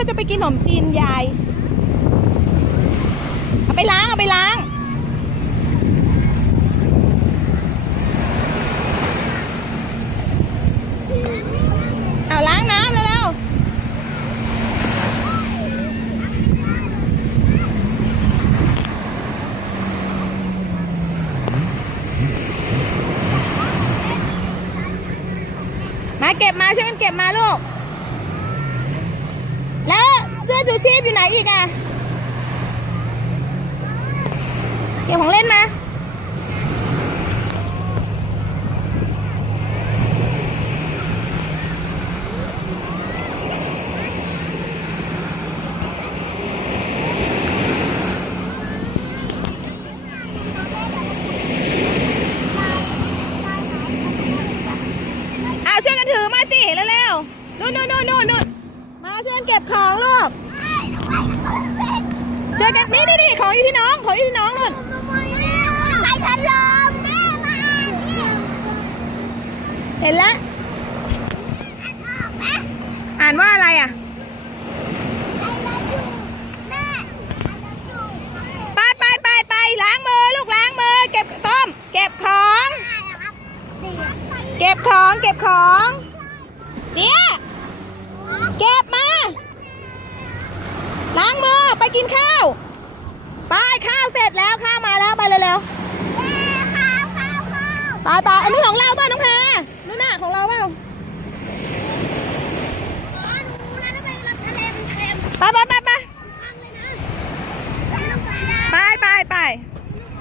าจะไปกินขนมจีนยาย เอาไปล้าง เอาไปล้าง เอาล้างน้ำเร็วมาเก็บมาช่วยกันเก็บมาลูก ชูชีพอยู่ไหนอีกอะเก็บของเล่นมาเอาช่วยกันถือมาสิเร็วๆนู่นนู่นนู่นนู่นนู่นมาช่วยกันเก็บของลูก ช่วยกันนี่นี่นี่ของอยู่ที่น้อง ของอยู่ที่น้องนู่นใครทันลมแม่มาอ่านนี่เห็นแล้วอ่านออกไหมอ่านว่าอะไรอะไอ้ละจูแม่ไอ้ละจูไปไปไปไปล้างมือลูกล้างมือ เก็บต้ม เก็บของอ่านนะครับเดี๋ยวเก็บของเก็บของ เนี่ยเก็บมา ล้างมือไปกินข้าว ไปข้าวเสร็จแล้วข้าวมาแล้วไปเร็วแม่ข้าวข้าวข้าวๆไปไปอันนี้ของเราป่ะน้องแพรนู่นน่ะของเราเปล่าอ๋อรู้แล้วทำไมเราทะเลมันเค็มไปไปไป